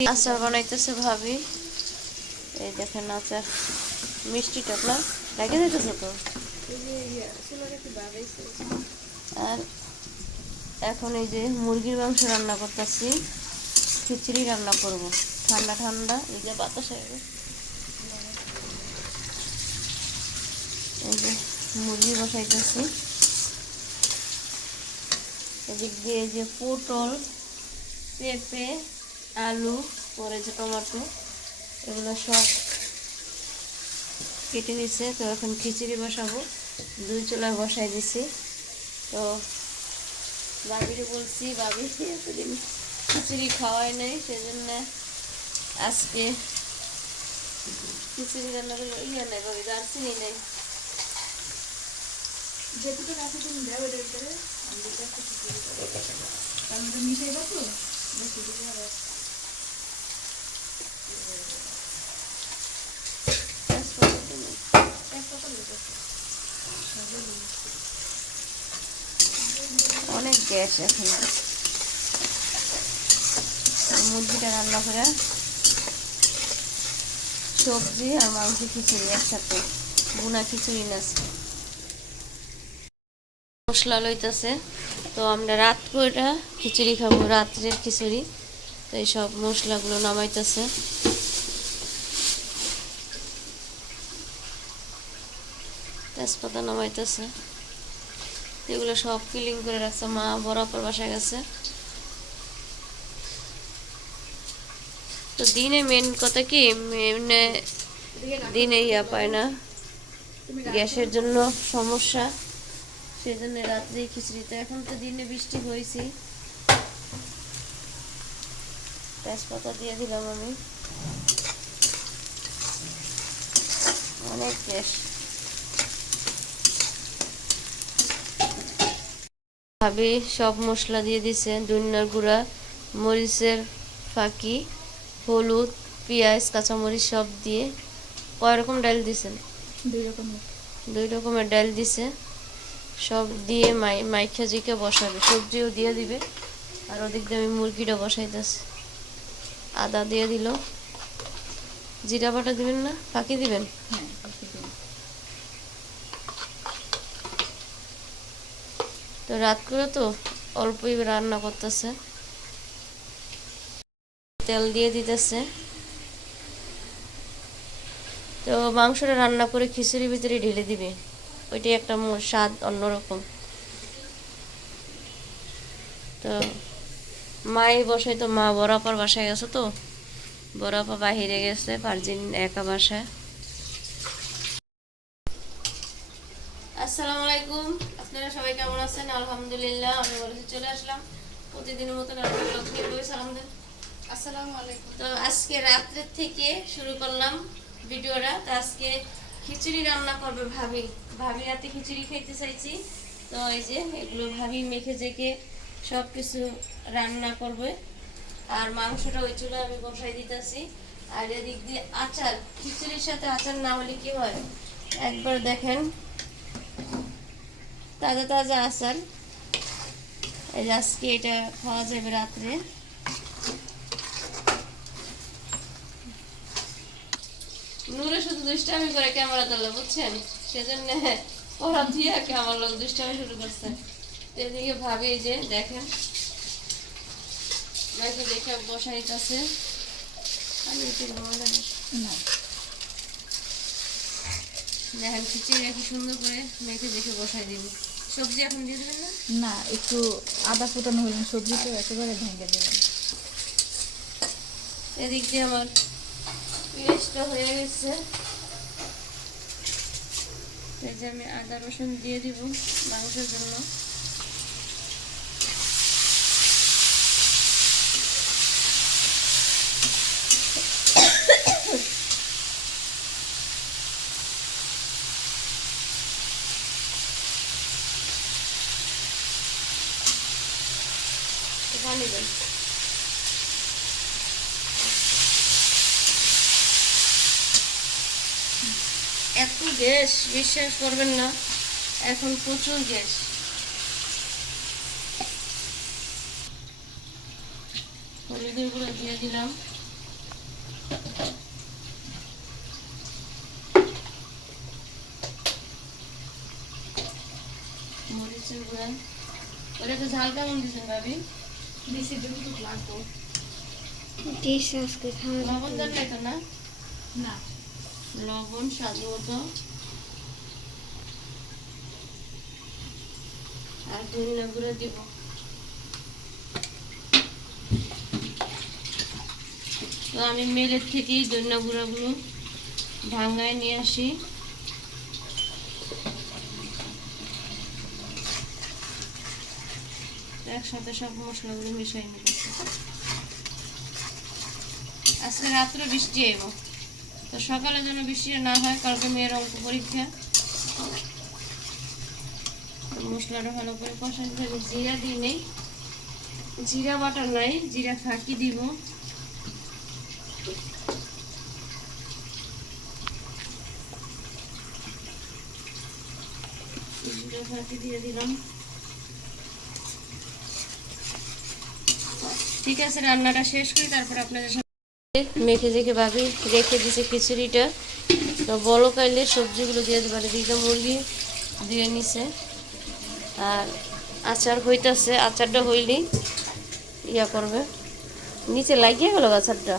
আচার বানাইতেছে ভাবি। এই দেখেন আচার, মিষ্টি টক না রেখে দিতেছে তো। আর এখন এই যে মুরগির মাংস রান্না করতেছি, খিচুড়ি রান্না করব। ঠান্ডা ঠান্ডা এই যে বাতাস, এই যে মুরগি বসাইতেছি। এদিক দিয়ে যে পটল, পেঁপে, আলু, পরে যে টমেটো, এগুলো সব কেটে নিচ্ছে। তো এখন খিচুড়ি বসাবো, দুই চুলায় বসাই দিছি। তো বাবিরে বলছি, বাবি এতদিন খিচুড়ি খাওয়াই নাই, সেজন্য আজকে খিচুড়ি রান্না করবো। ইয়ে নাই বাবি, দারচিনি নেই। যেটুকু রাখি তুমি দেও এটার ভিতরে, আমি দুটো একটা খিচুড়ি তার মধ্যে মিশাই রাখো, বেশি দিতে হবে। অনেক গ্যাস এখন। মুরগিটা রান্না করে সবজি আর মাংস খিচুড়ি একসাথে, বুনা খিচুড়ি নাচ মশলা লইতেছে। তো আমরা রাত করে খিচুড়ি খাবো, রাত্রের খিচুড়ি। তো এই সব মশলাগুলো নামাইতেছে। তেজপাতা নামাইতেছে, এগুলো সব ক্লিন করে রাখছে। মা বরাবর বাসায় গেছে। তো দিনে মেন কথা কি, দিনে ইয়া পায় না, গ্যাসের জন্য সমস্যা, সেজন্য রাত্রে খিচুড়ি। তো এখন তো দিনে বৃষ্টি হয়েছে, তেজপাতা দিয়ে দিলাম আমি। অনেক গ্যাস। ভাবি সব মশলা দিয়ে দিছে, ধনিয়ার গুঁড়া, মরিচের ফাঁকি, হলুদ, পেঁয়াজ, কাঁচামরিচ সব দিয়ে। কয় রকম ডাল দিছেন? দুই রকমের ডাল দিছে। সব দিয়ে মাইখা জিকে বসাবে, সবজিও দিয়ে দিবে। আর ওদিক দিয়ে আমি মুরগিটা বসাইতেছি। আদা দিয়ে দিল। জিরা বাটা দিবেন না, ফাঁকি দিবেন? তো রাত করে তো অল্পই রান্না করতেছে। তেল দিয়ে দিতেছে। তো মাংসটা রান্না করে খিচুড়ির ভিতরে ঢেলে দিবে, ওইটাই একটা স্বাদ অন্যরকম। তো মাই বসাই, তো মা বরাবর বাসায় গেছে। তো বরাবর বাহিরে গেছে, ভার্জিন একা বাসায়। আসসালামু আলাইকুম, আপনারা সবাই কেমন আছেন? আলহামদুলিল্লাহ, আমি বলেছি চলে আসলাম প্রতিদিনের মতন। সালাম দেন। আসসালামু আলাইকুম। তো আজকে রাত্রের থেকে শুরু করলাম ভিডিওটা। তো আজকে খিচুড়ি রান্না করবে ভাবি। ভাবি রাতে খিচুড়ি খাইতে চাইছি। তো এই যে এগুলো ভাবি মেখে জেকে সব কিছু রান্না করবে। আর মাংসটা ওই চুলা আমি বসাই দিতেছি। আর এদিক দিয়ে আচার, খিচুড়ির সাথে আচার না হলে কি হয়, একবার দেখেন তাজা তাজা আচার। এই যে আজকে এটা খাওয়া যাবে রাত্রে। নূরে শুধু দুষ্টামি করে ক্যামেরা তোলা, বুঝছেন, সেজন্য ওরা দিয়ে আমার লোক দুষ্টামি শুরু করছে। এদিকে ভাবি যে দেখেন মেখে দেখে বসাইতেছে। দেখেন খিচুড়ি রাখি সুন্দর করে মেখে দেখে বসাই দিব। সবজি এখন দিয়ে দেবেন না? না, একটু আদা ফুটানো হলেন, সবজি তো একেবারে ভেঙে দেবেন। এদিক দিয়ে আমার পেস্টটা হয়ে গেছে। এই যে আমি আদা রসুন দিয়ে দিব মাংসের জন্য। পানি দেন। এত গ্যাস, বিশ্বাস করবেন না, এখন প্রচুর গ্যাস। হলুদের গুঁড়ো দিয়ে দিলাম। বুঝেন ওটা তো ঝাল কেমন দিচ্ছেন ভাবি? বেশি দুটো লাগবো ডিশ আজকে খাওয়া লবণ দেন নাই তো না? না। লবণ স্বাদ মতো আর ধনিয়া গুঁড়ো দিব। তো আমি মেলের থেকেই ধনিয়া গুঁড়োগুলো ভাঙায় নিয়ে আসি। একসাথে সব মশলাগুলো মিশাই নিতেছি। আজকে রাত্রে বৃষ্টি আইব, তো সকালে যেন বৃষ্টি না হয়, কালকে মেয়ের অঙ্ক পরীক্ষা। মশলাটা ভালো করে কষাই নিতে হবে। জিরা দিই নেই, জিরা বাটা নাই, জিরা ফাঁকি দিব। জিরা ফাঁকি দিয়ে দিলাম। ঠিক আছে, রান্নাটা শেষ করি, তারপর আপনাদের সাথে মেখে জেখে ভাবি রেখে দিছে খিচুড়িটা। তো বড় কাইলে সবজিগুলো দিয়ে দিতে দিকে মুরগি দিয়ে নিছে। আর আচার হইতেছে, আচারটা হইলেই ইয়া করবে। নিচে লাগিয়ে গেল আচারটা।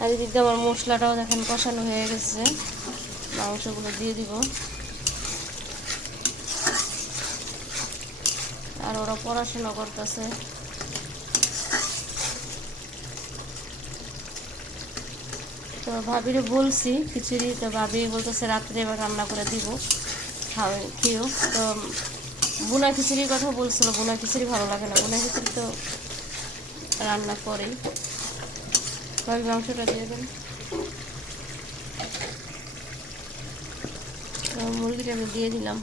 আর এদিকে আমার মশলাটাও দেখেন কষানো হয়ে গেছে, মাংসগুলো দিয়ে দিব। আর ওরা পড়াশোনা করতেছে। তো ভাবিরে বলছি খিচুড়ি, তো ভাবি বলতেছে রাত্রে এবার রান্না করে দিব, খেয়েও। তো বুনা খিচুড়ির কথা বলছিল, বুনা খিচুড়ি ভালো লাগে না, বুনা খিচুড়ি তো রান্না করেই। ভাবি মাংসটা দিয়ে দেন। তো মুরগিটা আমি দিয়ে দিলাম।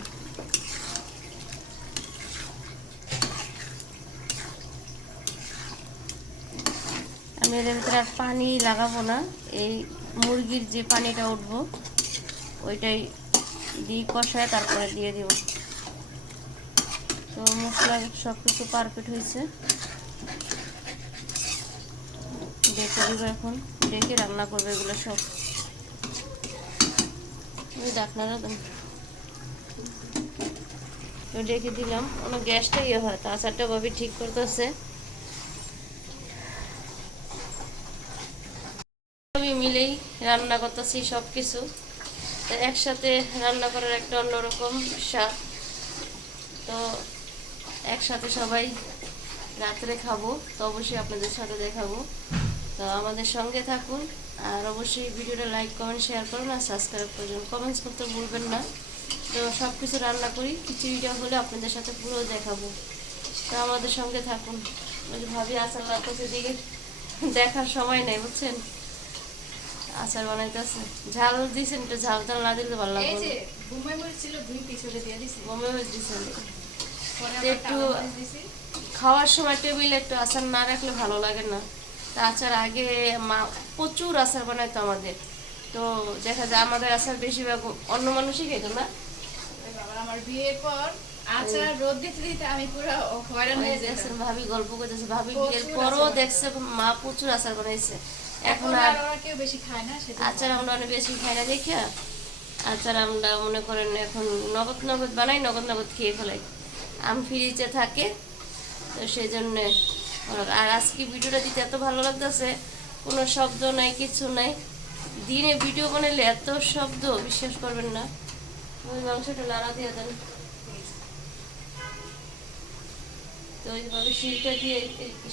আমি এর ভিতরে আর পানি লাগাবো না, এই মুরগির যে পানিটা উঠবো ওইটাই দিয়ে কষায় তারপরে দিয়ে দিব। তো মশলা সব কিছু পারফেক্ট হয়েছে, ডেকে দিব এখন, ডেকে রান্না করবে এগুলো সব। আপনারা ডেকে দিলাম, ওনার গ্যাসটা ইয়ে হয়, তো আচারটা ভাবি ঠিক করতেছে। আমি মিলেই রান্না করতেছি সব কিছু, একসাথে রান্না করার একটা অন্যরকম স্বাদ। তো একসাথে সবাই রাত্রে খাবো, তো অবশ্যই আপনাদের সাথে দেখাবো। তো আমাদের সঙ্গে থাকুন, আর অবশ্যই ভিডিওটা লাইক কমেন্ট শেয়ার করুন, আর সাবস্ক্রাইব করুন, কমেন্টস করতে ভুলবেন না। তো সব কিছু রান্না করি, খিচুড়িটা হলে আপনাদের সাথে পুরো দেখাবো। তো আমাদের সঙ্গে থাকুন। ওই যে ভাবি আচার লাগতেছে, দিকে দেখার সময় নেই বুঝছেন। আচার বানাইতেছে, ঝাল দিয়েছেন, একটু ঝাল টাল না দিলে ভালো লাগবে। বোম্বাই মরিচ ছিল 2 পিস ওটা দিয়ে দিছি। বোম্বাই মরিচ দিয়েছেন, পরে একটু আবার মরিচ দিছি। খাওয়ার সময় টেবিলে একটু আচার না রাখলে ভালো লাগে না। তা আচার আগে মা প্রচুর আচার বানাইতো আমাদের। তো দেখা যায় আমাদের আচার বেশিরভাগ অন্য মানুষই খেত না। বাবা আমার বিয়ের পর আচার রোদ দিতে দিতে আমি পুরো হয়রান হয়ে যাচ্ছি। ভাবি গল্প করতেছে, ভাবি বিয়ের পরও দেখছে মা প্রচুর আচার বানাইছে। এখন আর ওরা কেউ বেশি খায় না, সেটা আচার আমরা অনেক বেশি খাই না দেখে আচার আমরা মনে করেন এখন নগদ নগদ বানাই, নগদ নগদ খেয়ে ফেলাই। আম ফ্রিজে থাকে, তো সেই জন্যে। আর আজকে ভিডিওটা দিতে এত ভালো লাগতেছে, কোনো শব্দ নাই, কিছু নাই। দিনে ভিডিও বানাইলে এত শব্দ বিশ্বাস করবেন না। ওই মাংসটা লাড়া দিয়ে দেন। তো ওইভাবে শিরকা দিয়ে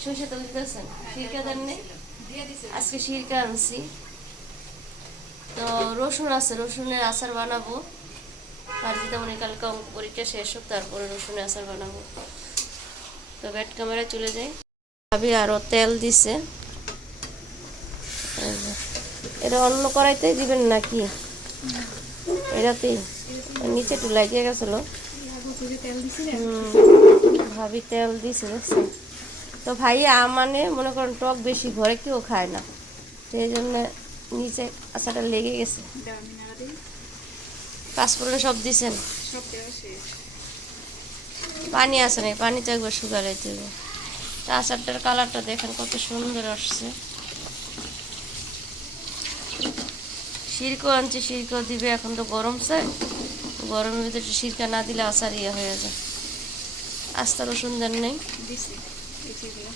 সরষে তেল দিতেছেন, শিরকা দেন নেই, আজকে শিরকা আনছি। তো রসুন আছে, রসুনের আচার বানাবো। আর যেমন কালকে অঙ্ক পরীক্ষা শেষ হোক, তারপরে রসুনের আচার বানাবো। তো ব্যাট ক্যামেরায় চলে যাই। ভাবি আরও তেল দিছে, এটা অন্য কড়াইতেই দিবেন নাকি? এটাতেই নিচে একটু লাগিয়ে গেছিল। ভাবি তেল দিছে দেখছেন। তো ভাইয়া মানে মনে করেন টক বেশি ঘরে কেউ খায় না, সেই জন্য নিচে আচারটা লেগে গেছে। পাঁচফোড়নে সব দিছেন, পানি আছে না, পানি তো একবার শুকাইতে হবে। তা আচারটার কালারটা দেখেন কত সুন্দর আসছে। সিরকো আনছি, সিরকো দিবে। এখন তো গরম চাই, গরমের ভিতরে একটু সিরকা না দিলে আচার ইয়ে হয়ে যায়। আস্তা রসুন দেন নেই, দিছি দিছি দিলাম।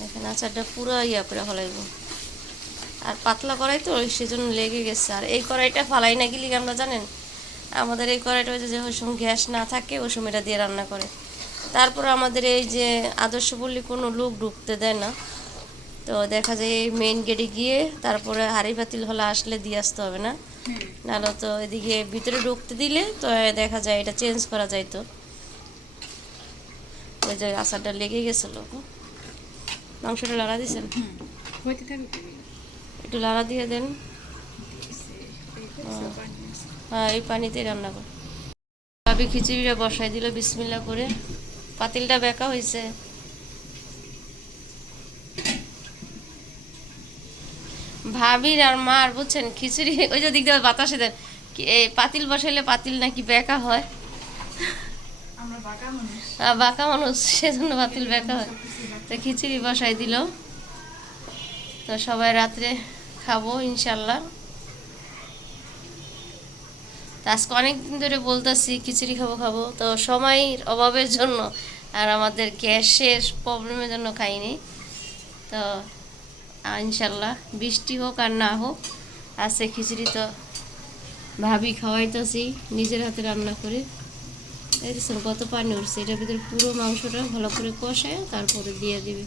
দেখেন আচারটা পুরো ইয়া করে ফলাইব। আর পাতলা কড়াই তো সেজন্য লেগে গেছে। আর এই কড়াইটা ফালাই না গেলে আমরা জানেন, আমাদের এই কড়াইটা হচ্ছে যে ওই সময় গ্যাস না থাকে ওই সময় এটা দিয়ে রান্না করে। তারপর আমাদের এই যে আদর্শ পল্লী কোনো লোক ঢুকতে দেয় না, তো দেখা যায় এই মেইন গেটে গিয়ে তারপরে হাঁড়ি পাতিল হলে আসলে দিয়ে আসতে হবে না, নাহলে তো এদিকে ভিতরে ঢুকতে দিলে তো দেখা যায় এটা চেঞ্জ করা যাইতো। ওই যে আচারটা লেগে গেছিল। মাংসটা লাড়া দিয়েছেন, হইতে থাকবে। একটু লাড়া দিয়ে দেন। দিছি, এই করছে পানি আছে। হ্যাঁ, এই পানিতেই রান্না কর। ভাবি খিচুড়িটা বসাই দিল বিসমিল্লা করে। পাতিলটা বেঁকা হয়েছে। ভাবির আর মার বুঝছেন খিচুড়ি ওই যে দিক দিয়ে বাতাসে দেন এই পাতিল বসাইলে পাতিল নাকি বেঁকা হয়। আমরা বাঁকা মানুষ। বাঁকা মানুষ, সেজন্য পাতিল বেঁকা হয়। তো খিচুড়ি বসাই দিল, তো সবাই রাত্রে খাবো ইনশাল্লাহ। তো আজকে অনেকদিন ধরে বলতেছি খিচুড়ি খাবো খাবো, তো সময়ের অভাবের জন্য আর আমাদের গ্যাসের প্রবলেমের জন্য খাইনি। তো ইনশাল্লাহ বৃষ্টি হোক আর না হোক আজকে খিচুড়ি তো ভাবি খাওয়াইতেছি নিজের হাতে রান্না করে। এই দেখছেন কত পানি উঠছে, এটার ভিতরে পুরো মাংসটা ভালো করে কষায় তারপরে দিয়ে দিবে।